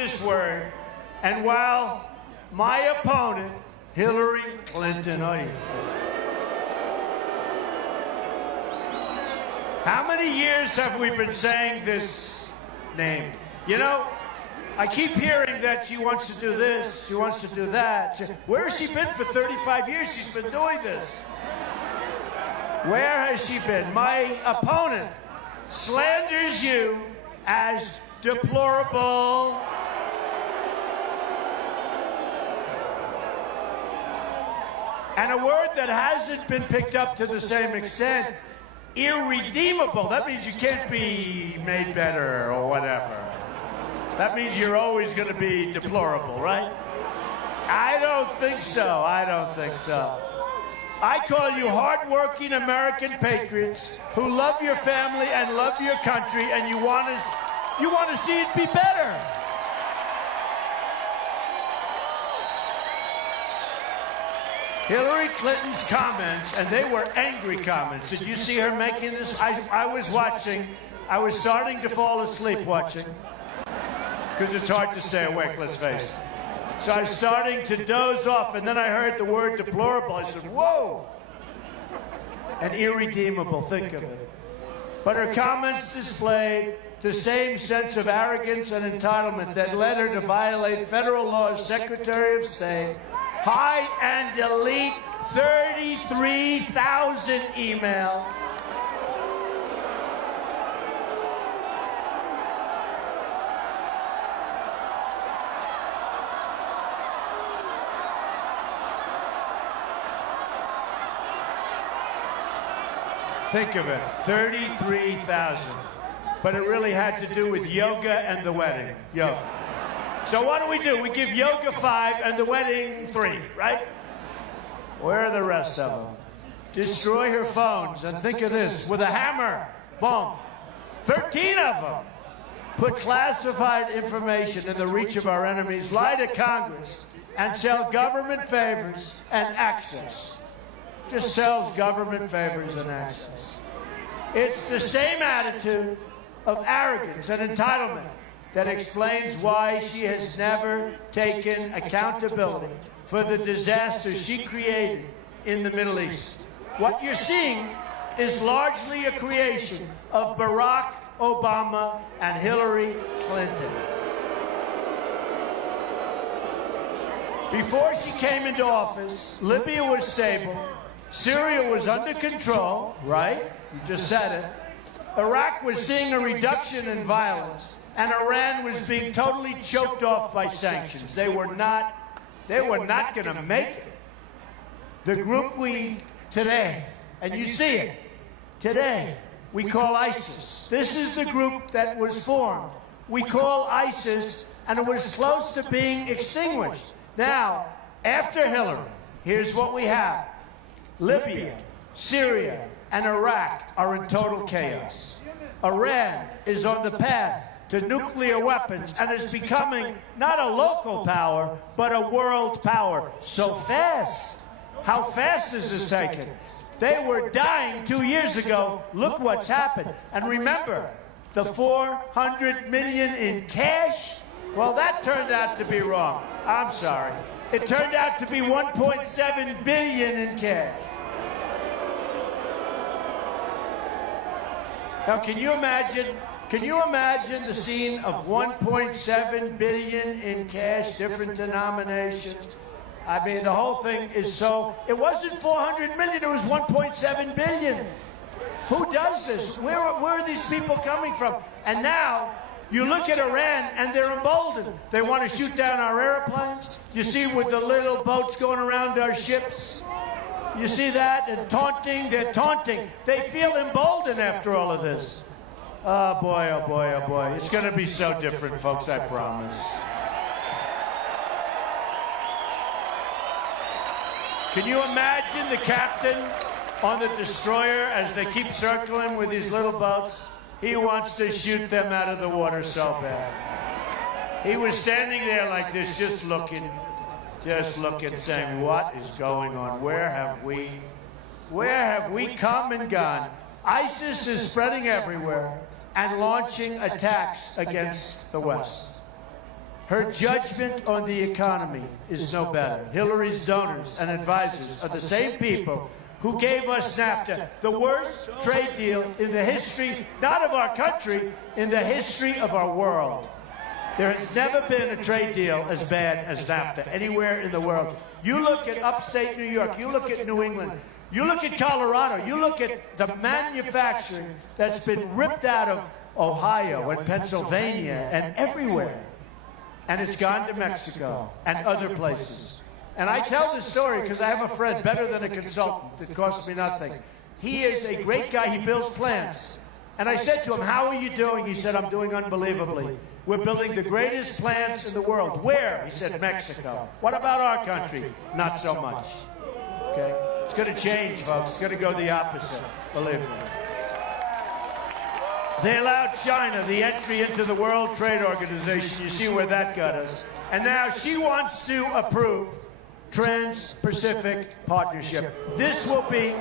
this word, and while my opponent, Hillary Clinton, how many years have we been saying this name? You know, I keep hearing that she wants to do this, she wants to do that. Where has she been for 35 years? She's been doing this. Where has she been? My opponent slanders you as deplorable. And a word that hasn't been picked up to the same extent, irredeemable. That means you can't be made better or whatever. That means you're always going to be deplorable, right? I don't think so. I don't think so. I call you hardworking American patriots who love your family and love your country, and you want to see it be better. Hillary Clinton's comments, and they were angry comments. Did you see her making this? I was watching. I was starting to fall asleep watching, because it's hard to stay awake, let's face it. So I was starting to doze off, and then I heard the word deplorable. I said, whoa! And irredeemable, think of it. But her comments displayed the same sense of arrogance and entitlement that led her to violate federal law's Secretary of State, hide and delete 33,000 emails. Think of it, 33,000. But it really had to do with yoga and the wedding. Yoga. So what do? We give yoga 5 and the wedding 3, right? Where are the rest of them? Destroy her phones, and think of this, with a hammer, boom. 13 of them. Put classified information in the reach of our enemies, lie to Congress, and sell government favors and access. Just sells government favors and access. It's the same attitude of arrogance and entitlement that explains why she has never taken accountability for the disaster she created in the Middle East. What you're seeing is largely a creation of Barack Obama and Hillary Clinton. Before she came into office, Libya was stable, Syria was under control, right? You just said it. Iraq was seeing a reduction in violence, and Iran was being totally choked off by sanctions. They were not going to make it. The group today, and you see it, today, we call ISIS. This is the group that was formed. We call ISIS, and it was close to being extinguished. Now, after Hillary, here's what we have. Libya, Syria, and Iraq are in total chaos. Iran is on the path to nuclear weapons and is becoming not a local power, but a world power. So fast. How fast is this taken? They were dying 2 years ago. Look what's happened. And remember, the $400 million in cash? Well, that turned out to be wrong. I'm sorry. It turned out to be $1.7 billion in cash. Now, can you imagine the scene of $1.7 billion in cash, different denominations? I mean, the whole thing is so... It wasn't $400 million, it was $1.7 billion. Who does this? Where are these people coming from? And now, you look at Iran, and they're emboldened. They want to shoot down our airplanes. You see with the little boats going around our ships? You see that? And taunting, they're taunting. They feel emboldened after all of this. Oh, boy, oh, boy, oh, boy. It's going to be so different, folks, I promise. Can you imagine the captain on the destroyer as they keep circling with these little boats? He wants to shoot them out of the water so bad. He was standing there like this, just looking, saying, what is going on? Where have we come and gone? ISIS is spreading everywhere and launching attacks against the West. Her judgment on the economy is no better. Hillary's donors and advisors are the same people who gave us NAFTA, the worst trade deal in the history, not of our country, in the history of our world. There has never been a trade deal as bad as NAFTA anywhere in the world. You look at upstate New York, you look at New England, you look at Colorado, you look at the manufacturing that's been ripped out of Ohio and Pennsylvania and everywhere. And it's gone to Mexico and other places. And I tell this story because I have a friend, better than a consultant. It costs me nothing. He is a great guy. He builds plants. And I said to him, how are you doing? He said, I'm doing unbelievably. We're building the greatest plants in the world. Where? He said, Mexico. What about our country? Not so much. Okay? It's going to change, folks. It's going to go the opposite. Believe me. They allowed China the entry into the World Trade Organization. You see where that got us. And now she wants to approve Trans-Pacific Partnership. This will be,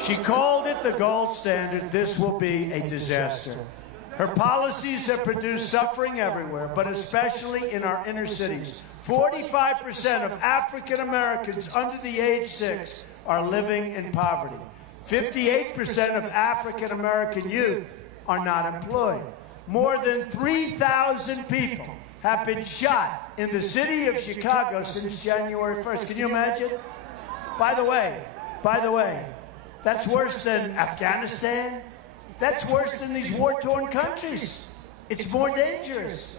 she called it the gold standard. This will be a disaster. Her policies have produced suffering everywhere, but especially in our inner cities. 45% of African Americans under the age 6 are living in poverty. 58% of African American youth are not employed. More than 3,000 people have been shot in the city of Chicago since January 1st. Can you imagine? By the way, that's worse than Afghanistan. That's worse than these war-torn countries. It's more dangerous.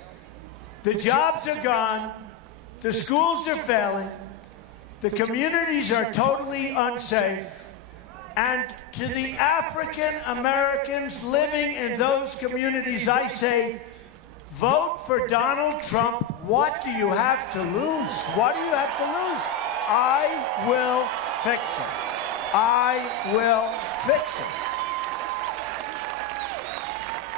The jobs are gone. The schools are failing. The communities are totally unsafe. And to the African Americans living in those communities, I say, vote for Donald Trump. What do you have to lose? What do you have to lose? I will fix it. I will fix it.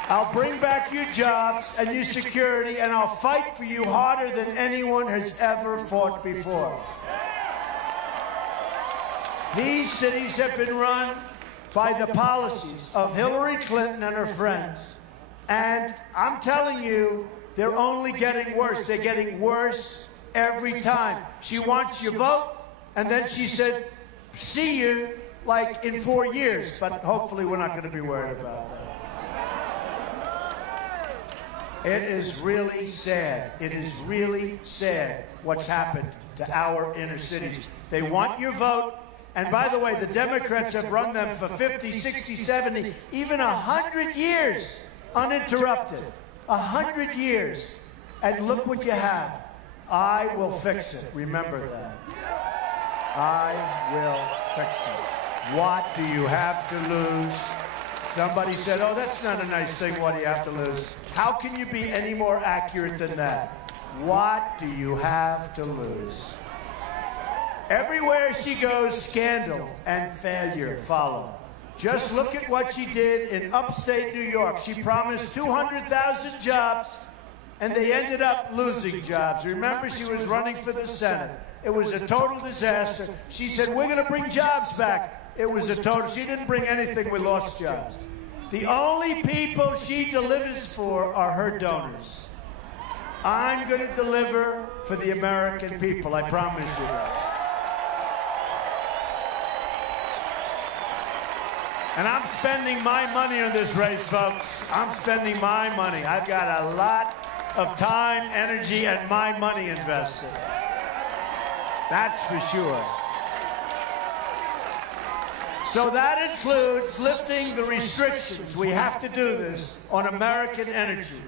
I'll bring back your jobs and your security, and I'll fight for you harder than anyone has ever fought before. These cities have been run by the policies of Hillary Clinton and her friends. And I'm telling you, they're only getting worse. They're getting worse every time. She wants your vote, and then she said, see you like in 4 years. But hopefully we're not going to be worried about that. It is really sad. It is really sad what's happened to our inner cities. They want your vote. And by the way, the Democrats have run them for 50, 60, 70, even 100 years uninterrupted. 100 years. And look what you have. I will fix it. Remember that. I will fix it. What do you have to lose? Somebody said, oh, that's not a nice thing. What do you have to lose? How can you be any more accurate than that? What do you have to lose? Everywhere she goes, scandal and failure follow. Just look at what she did in upstate New York. She promised 200,000 jobs, and they ended up losing jobs. Remember, she was running for the Senate. It was a total disaster. She said, we're going to bring jobs back. It was a total, she didn't bring anything, we lost jobs. The only people she delivers for are her donors. I'm going to deliver for the American people, I promise you that. And I'm spending my money on this race, folks. I'm spending my money. I've got a lot of time, energy, and my money invested. That's for sure. So that includes lifting the restrictions. We have to do this on American energy.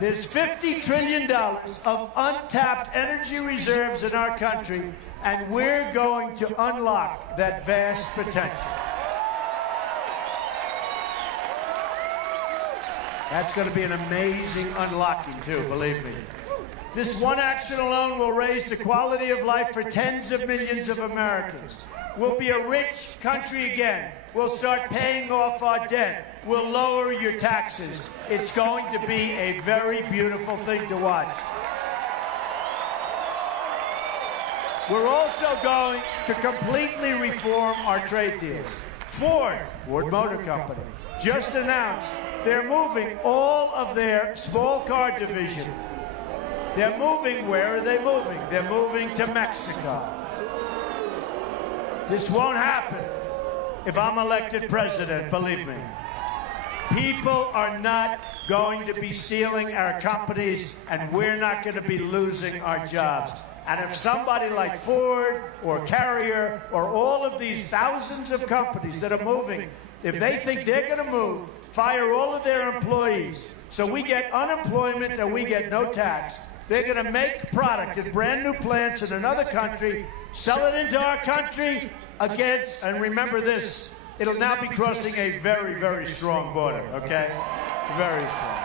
There's $50 trillion of untapped energy reserves in our country, and we're going to unlock that vast potential. That's going to be an amazing unlocking, too, believe me. This one action alone will raise the quality of life for tens of millions of Americans. We'll be a rich country again. We'll start paying off our debt. We'll lower your taxes. It's going to be a very beautiful thing to watch. We're also going to completely reform our trade deals. Ford Motor Company, just announced they're moving all of their small car division They're moving. Where are they moving? They're moving to Mexico. This won't happen if I'm elected president, believe me. People are not going to be stealing our companies, and we're not going to be losing our jobs. And if somebody like Ford or Carrier or all of these thousands of companies that are moving, if they think they're going to move, fire all of their employees, so we get unemployment and we get no tax, they're going to make product in brand new plants in another country, sell it into our country against, and remember this, it'll now be crossing a very, very strong border, okay? Very strong.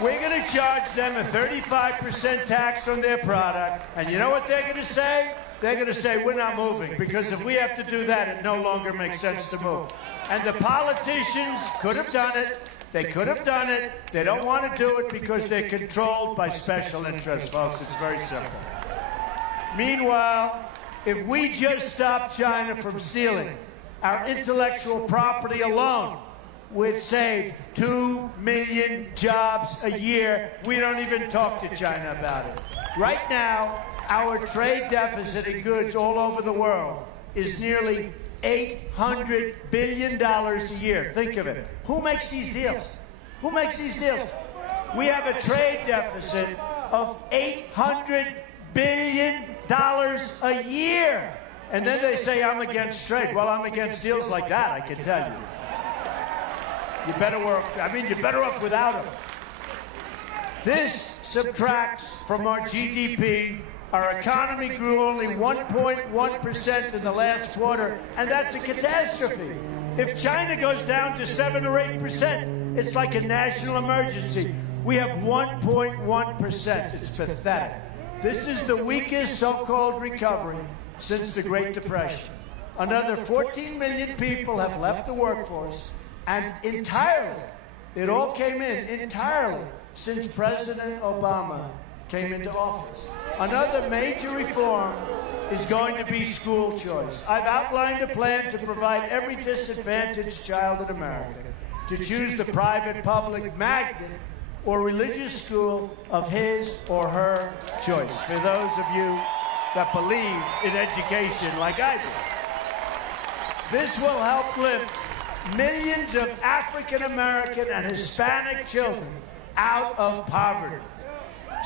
We're going to charge them a 35% tax on their product, and you know what they're going to say? They're going to say, we're not moving, because if we have to do that, it no longer makes sense to move. And the politicians could have done it. They could have done it. They don't want to do it because they're controlled by special interests, folks. It's very simple. Meanwhile, if we just stop China from stealing our intellectual property alone, would save 2 million jobs a year. We don't even talk to China about it. Right now, our trade deficit in goods all over the world is nearly $800 billion a year. Think of it. Who makes these deals? Who makes these deals? We have a trade deficit of $800 billion a year. And then they say, I'm against trade. Well, I'm against deals like that, I can tell you. You're better off without them. This subtracts from our GDP. Our economy grew only 1.1% in the last quarter, and that's a catastrophe. If China goes down to 7 or 8%, it's like a national emergency. We have 1.1%. It's pathetic. This is the weakest so-called recovery since the Great Depression. Another 14 million people have left the workforce. And entirely, it all came in entirely since President Obama came into office. Another major reform is going to be school choice. I've outlined a plan to provide every disadvantaged child in America to choose the private, public, magnet, or religious school of his or her choice. For those of you that believe in education like I do. This will help lift millions of African American and Hispanic children out of poverty.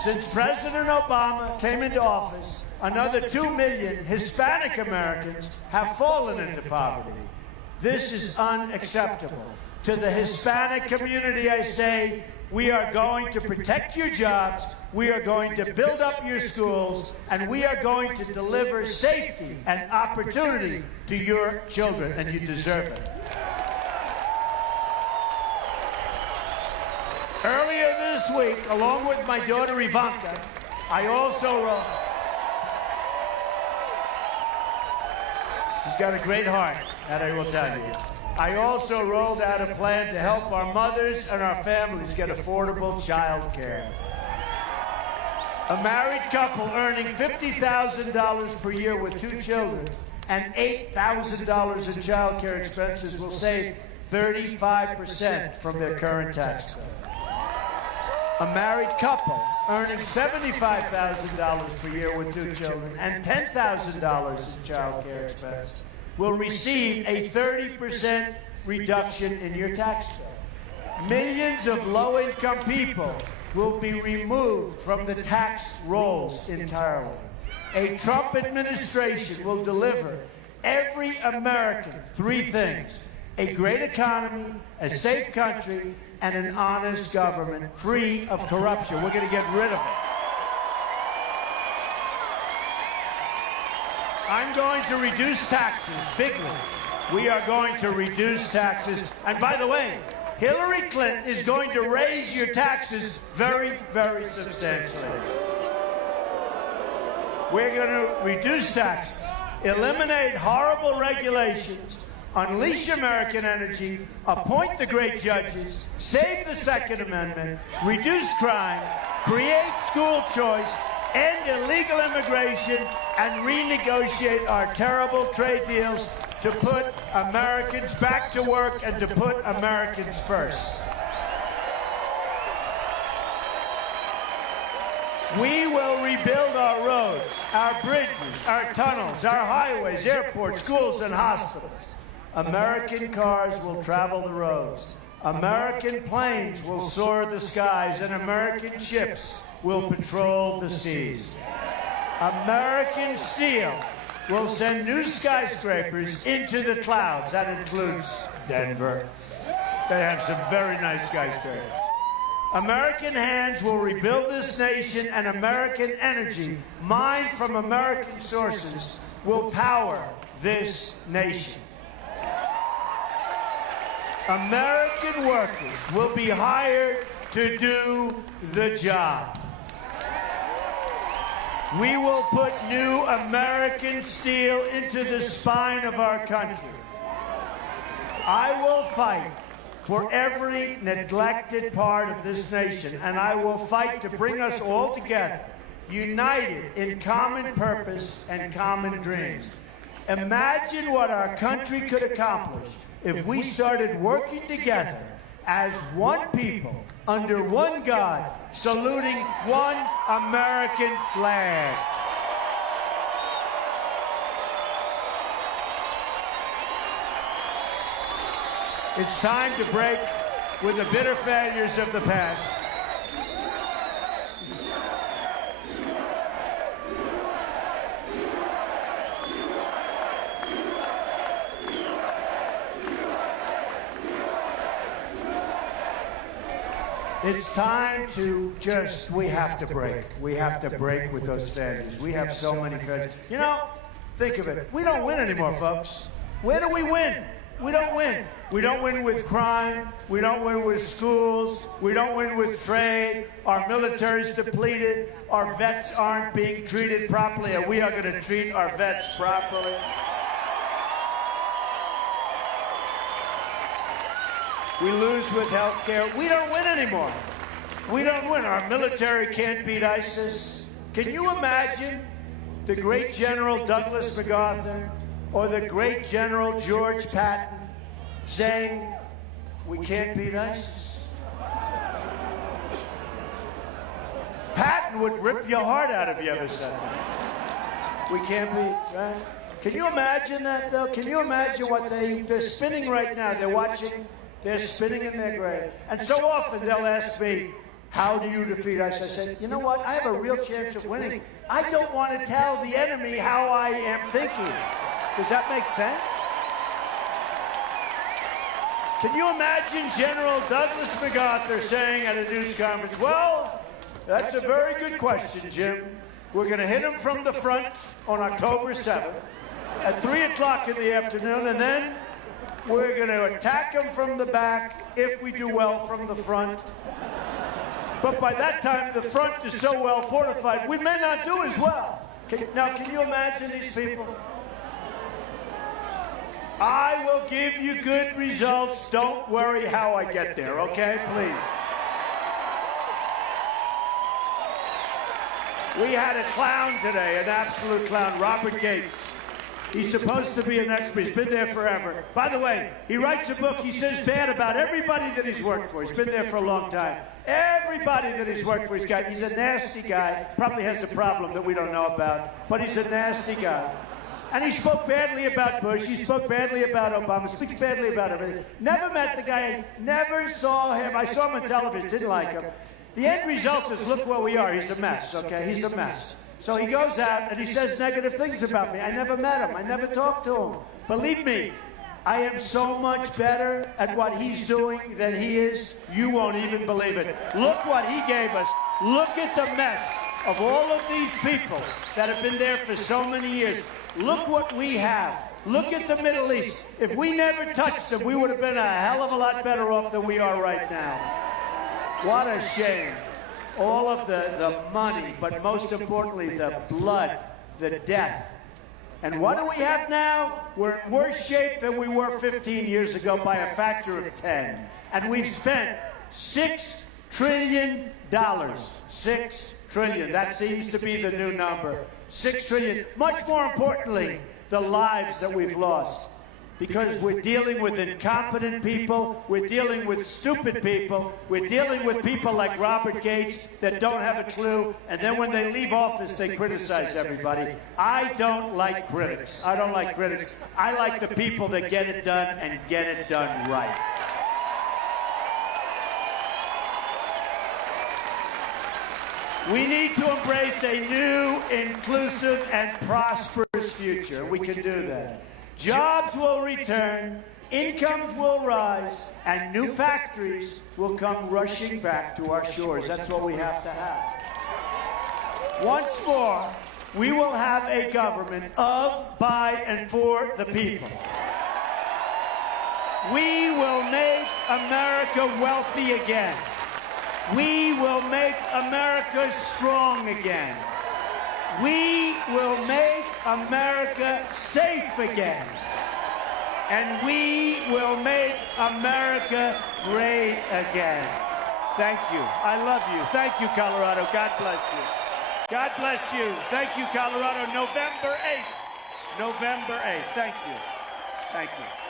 Since President Obama came into office, another 2 million Hispanic Americans have fallen into poverty. This is unacceptable. To the Hispanic community, I say, we are going to protect your jobs, we are going to build up your schools, and we are going to deliver safety and opportunity to your children, and you deserve it. Earlier this week, along with my daughter Ivanka, I also wrote... She's got a great heart, that I will tell you. I also rolled out a plan to help our mothers and our families get affordable child care. A married couple earning $50,000 per year with 2 children and $8,000 in child care expenses will save 35% from their current tax bill. A married couple earning $75,000 per year with 2 children and $10,000 in child care expenses will receive a 30% reduction in your tax bill. Millions of low-income people will be removed from the tax rolls entirely. A Trump administration will deliver every American 3 things: a great economy, a safe country, and an honest government free of corruption. We're going to get rid of it. I'm going to reduce taxes bigly. We are going to reduce taxes. And by the way, Hillary Clinton is going to raise your taxes very, very substantially. We're going to reduce taxes, eliminate horrible regulations, unleash American energy, appoint the great judges, save the Second Amendment, reduce crime, create school choice, end illegal immigration, and renegotiate our terrible trade deals to put Americans back to work and to put Americans first. We will rebuild our roads, our bridges, our tunnels, our highways, airports, schools, and hospitals. American cars will travel the roads. American planes will soar the skies, and American ships will patrol the seas. American steel will send new skyscrapers into the clouds. That includes Denver. They have some very nice skyscrapers. American hands will rebuild this nation, and American energy, mined from American sources, will power this nation. American workers will be hired to do the job. We will put new American steel into the spine of our country. I will fight for every neglected part of this nation, and I will fight to bring us all together, united in common purpose and common dreams. Imagine what our country could accomplish if we started working together as one people, under one God, saluting one American flag. It's time to break with the bitter failures of the past. It's time to we have to break. We have to break with those failures. We have so many failures. You know, think of it. We don't win anymore, folks. Where do we win? We don't win. We don't win with crime. We don't win with schools. We don't win with trade. Our military's depleted. Our vets aren't being treated properly, and we are going to treat our vets properly. We lose with health care. We don't win anymore. We don't win. Our military can't beat ISIS. Can you imagine the great General Douglas MacArthur or the great General George Patton saying, we can't beat ISIS? Patton would rip your heart out if you ever said that. We can't beat, right? Can you imagine that, though? Can you imagine what they're spinning right now? They're watching. They're spinning in their grave. And so often they'll ask me, how do you defeat ISIS? I said, you know what? I have a real chance of winning. I don't want to tell the enemy how I am thinking. Does that make sense? Can you imagine General Douglas MacArthur saying at a news conference, well, that's a very good question, Jim. We're going to hit them from the front on October 7th at 3 o'clock in the afternoon, and then we're going to attack them from the back if we do well from the front. But by that time, the front is so well fortified, we may not do as well. Now, can you imagine these people? I will give you good results. Don't worry how I get there, okay? Please. We had a clown today, an absolute clown, Robert Gates. He's supposed to be an expert. He's been there forever. By the way, he writes a book. He says bad about everybody that he's worked for. He's been there for a long time. Everybody that he's worked for, he's a nasty guy. Probably has a problem that we don't know about, but he's a nasty guy. And he spoke badly about Bush. He spoke badly about Obama. Speaks badly about everything. Never met the guy. Never saw him. I saw him on television. Didn't like him. The end result is, look where we are. He's a mess, okay? He's a mess. So he goes out and he says negative things about me. I never met him. I never talked to him. Believe me, I am so much better at what he's doing than he is. You won't even believe it. Look what he gave us. Look at the mess of all of these people that have been there for so many years. Look what we have. Look at the Middle East. If we never touched them, we would have been a hell of a lot better off than we are right now. What a shame. All of the money, but most importantly, the blood, the death. And what do we have now? We're in worse shape than we were 15 years ago by a factor of 10. And we've spent $6 trillion. $6 trillion. That seems to be the new number. $6 trillion. Much more importantly, the lives that we've lost. because we're dealing with incompetent people, we're dealing with stupid people, we're dealing with people like Robert Gates that don't have a clue, and then when they leave office, they criticize everybody. I don't like critics. I don't like critics. I like the people that get it done and get it done right. We need to embrace a new, inclusive, and prosperous future. We can do that. Jobs will return, incomes will rise, and new factories will come rushing back to our shores. That's what we have to have. Once more, we will have a government of, by, and for the people. We will make America wealthy again. We will make America strong again. We will make America safe again. And we will make America great again. Thank you. I love you. Thank you, Colorado. God bless you. God bless you. Thank you, Colorado. November 8th. November 8th. Thank you. Thank you.